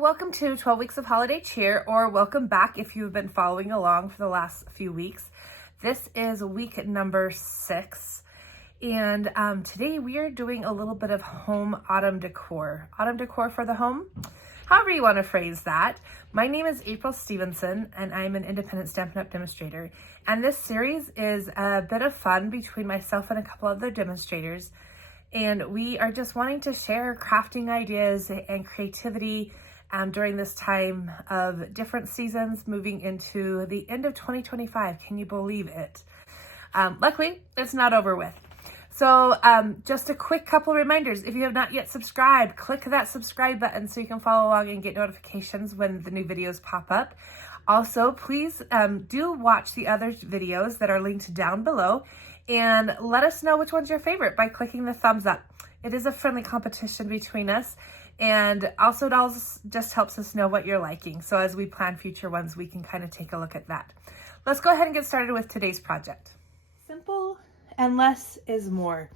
welcome to 12 Weeks of Holiday Cheer, or welcome back if you've been following along for the last few weeks. This is week number 6, and today we are doing a little bit of home autumn decor. Autumn decor for the home, however you want to phrase that. My name is April Stevenson, and I'm an independent Stampin' Up! Demonstrator. And this series is a bit of fun between myself and a couple other demonstrators. And we are just wanting to share crafting ideas and creativity during this time of different seasons moving into the end of 2025. Can you believe it? Luckily, it's not over with. So just a quick couple reminders. If you have not yet subscribed, click that subscribe button so you can follow along and get notifications when the new videos pop up. Also, please do watch the other videos that are linked down below. And let us know which one's your favorite by clicking the thumbs up. It is a friendly competition between us. And also it all just helps us know what you're liking. So as we plan future ones, we can kind of take a look at that. Let's go ahead and get started with today's project. Simple and less is more.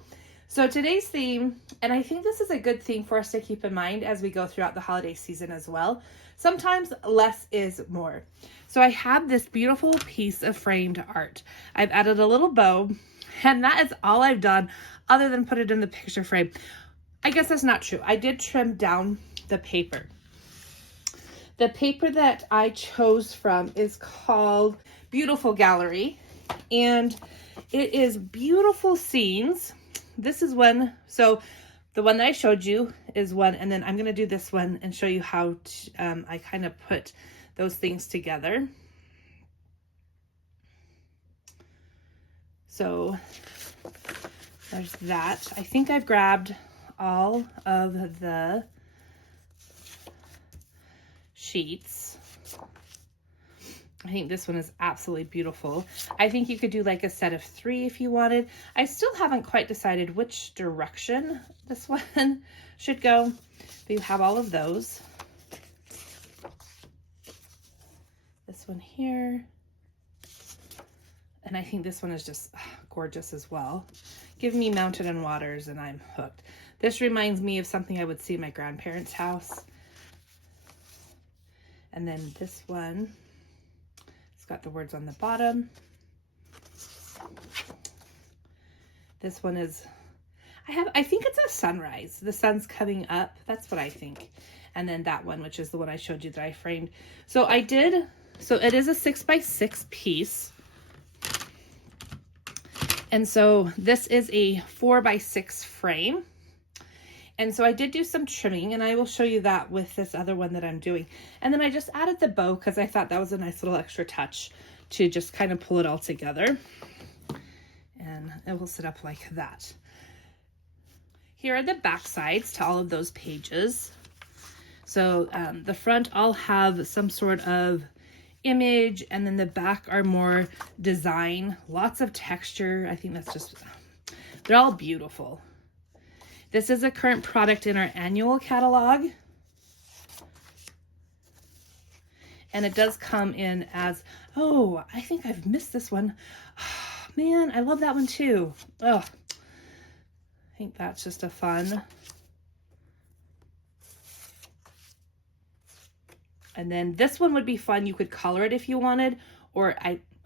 So today's theme, and I think this is a good thing for us to keep in mind as we go throughout the holiday season as well. Sometimes less is more. So I have this beautiful piece of framed art. I've added a little bow, and that is all I've done other than put it in the picture frame. I guess that's not true. I did trim down the paper. The paper that I chose from is called Beautiful Gallery, and it is beautiful scenes. This is one, so the one that I showed you is one, and then I'm going to do this one and show you how to, I kind of put those things together. So there's that. I think I've grabbed all of the sheets. I think this one is absolutely beautiful. I think you could do like a set of 3 if you wanted. I still haven't quite decided which direction this one should go, but you have all of those. This one here. And I think this one is just gorgeous as well. Give me Mountain and Waters and I'm hooked. This reminds me of something I would see in my grandparents' house. And then this one, it's got the words on the bottom. This one is, I think it's a sunrise. The sun's coming up. That's what I think. And then that one, which is the one I showed you that I framed. So it is a 6x6 piece. And so this is a 4x6 frame. And so I did do some trimming, and I will show you that with this other one that I'm doing. And then I just added the bow because I thought that was a nice little extra touch to just kind of pull it all together. And it will sit up like that. Here are the back sides to all of those pages. So the front all have some sort of image, and then the back are more design, lots of texture. I think that's just, they're all beautiful. This is a current product in our annual catalog. And it does come in as, oh, I think I've missed this one. Oh, man, I love that one too. Oh, I think that's just a fun. And then this one would be fun. You could color it if you wanted, or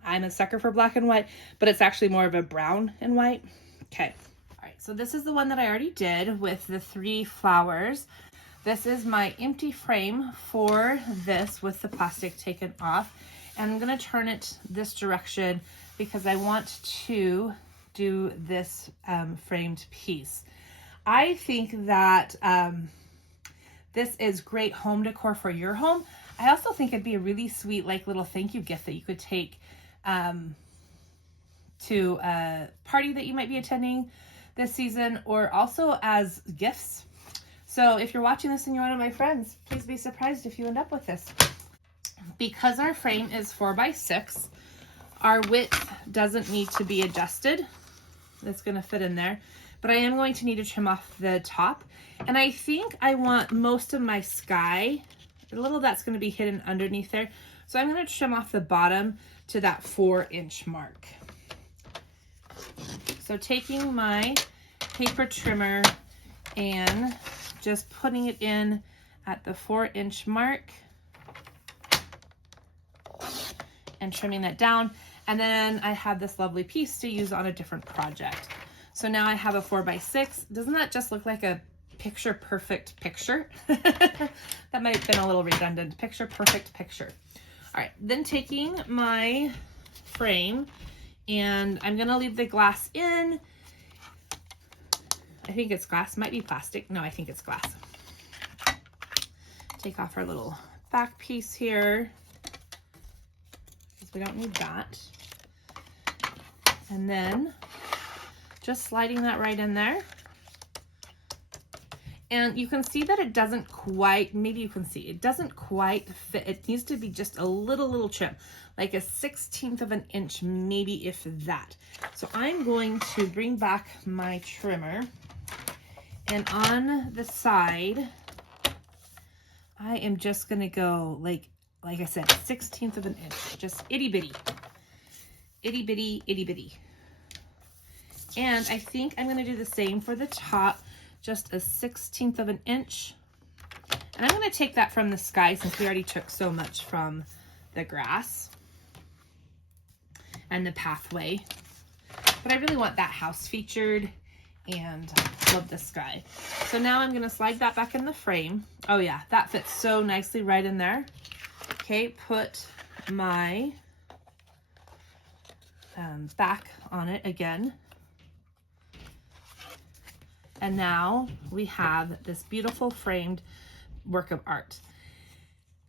I'm a sucker for black and white, but it's actually more of a brown and white. Okay. All right. So this is the one that I already did with the 3 flowers. This is my empty frame for this with the plastic taken off. And I'm going to turn it this direction because I want to do this framed piece. I think that this is great home decor for your home. I also think it'd be a really sweet, like, little thank you gift that you could take to a party that you might be attending this season, or also as gifts. So if you're watching this and you're one of my friends, please be surprised if you end up with this. Because our frame is 4x6, our width doesn't need to be adjusted. It's going to fit in there. But I am going to need to trim off the top. And I think I want most of my sky, a little of that's going to be hidden underneath there. So I'm going to trim off the bottom to that 4-inch mark. So taking my paper trimmer and just putting it in at the 4-inch mark and trimming that down. And then I have this lovely piece to use on a different project. So now I have a 4x6. Doesn't that just look like a picture perfect picture? That might have been a little redundant. Picture perfect picture. All right, then taking my frame, and I'm gonna leave the glass in. I think it's glass, might be plastic. No, I think it's glass. Take off our little back piece here, because we don't need that. And then just sliding that right in there. And you can see that it doesn't quite, maybe you can see, it doesn't quite fit. It needs to be just a little trim, like a 1/16 of an inch, maybe if that. So I'm going to bring back my trimmer, and on the side, I am just gonna go like I said, 1/16 of an inch, just itty bitty, itty bitty, itty bitty. And I think I'm gonna do the same for the top, just a 1/16 of an inch. And I'm gonna take that from the sky since we already took so much from the grass and the pathway. But I really want that house featured and love the sky. So now I'm gonna slide that back in the frame. Oh yeah, that fits so nicely right in there. Okay, put my back on it again. And now we have this beautiful framed work of art.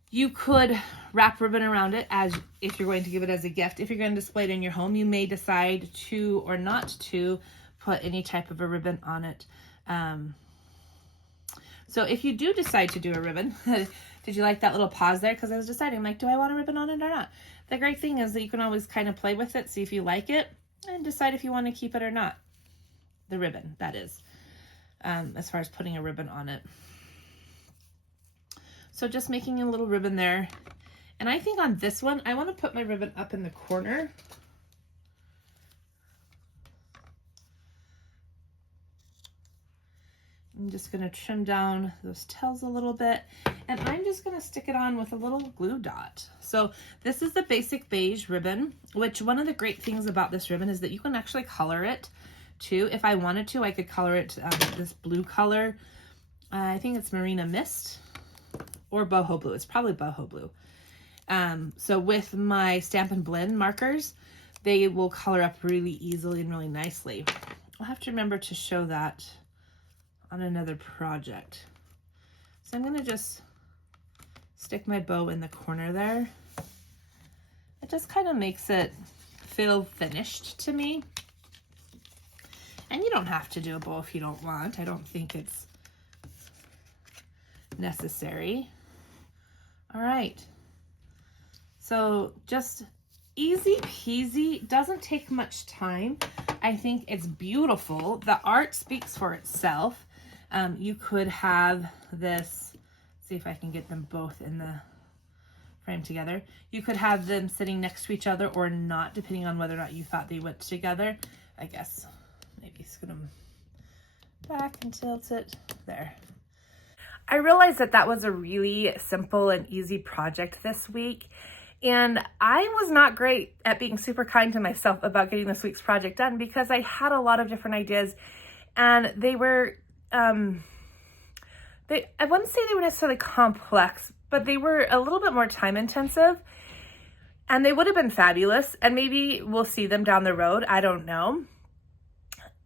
You could wrap ribbon around it as if you're going to give it as a gift. If you're going to display it in your home, you may decide to or not to put any type of a ribbon on it. So if you do decide to do a ribbon, did you like that little pause there? Because I was deciding, like, do I want a ribbon on it or not? The great thing is that you can always kind of play with it, see if you like it, and decide if you want to keep it or not. The ribbon, that is. As far as putting a ribbon on it. So just making a little ribbon there. And I think on this one, I want to put my ribbon up in the corner. I'm just going to trim down those tails a little bit, and I'm just going to stick it on with a little glue dot. So this is the basic beige ribbon, which one of the great things about this ribbon is that you can actually color it too. If I wanted to, I could color it this blue color. I think it's Marina Mist or boho blue. It's probably boho blue. So with my Stampin' Blend markers, they will color up really easily and really nicely. I'll have to remember to show that on another project. So I'm gonna just stick my bow in the corner there. It just kind of makes it feel finished to me. And you don't have to do a bow if you don't want. I don't think it's necessary. All right. So just easy peasy, doesn't take much time. I think it's beautiful. The art speaks for itself. You could have this, see if I can get them both in the frame together. You could have them sitting next to each other or not, depending on whether or not you thought they went together. I guess maybe scoot them back and tilt it there. I realized that that was a really simple and easy project this week. And I was not great at being super kind to myself about getting this week's project done because I had a lot of different ideas, and they were, I wouldn't say they were necessarily complex, but they were a little bit more time intensive, and they would have been fabulous, and maybe we'll see them down the road. I don't know.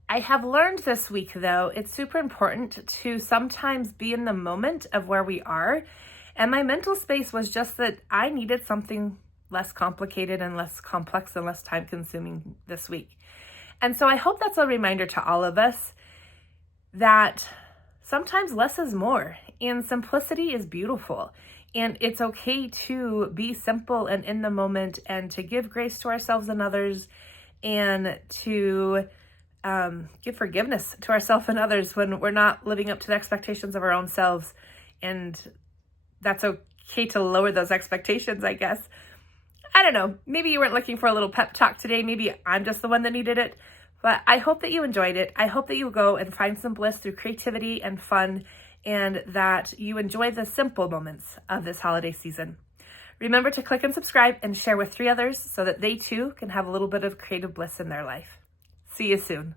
I have learned this week, though, it's super important to sometimes be in the moment of where we are. And my mental space was just that I needed something less complicated and less complex and less time consuming this week. And so I hope that's a reminder to all of us that sometimes less is more, and simplicity is beautiful. And it's okay to be simple and in the moment, and to give grace to ourselves and others, and to give forgiveness to ourselves and others when we're not living up to the expectations of our own selves. And that's okay to lower those expectations, I guess. I don't know. Maybe you weren't looking for a little pep talk today. Maybe I'm just the one that needed it. But I hope that you enjoyed it. I hope that you go and find some bliss through creativity and fun and that you enjoy the simple moments of this holiday season. Remember to click and subscribe and share with 3 others so that they too can have a little bit of creative bliss in their life. See you soon.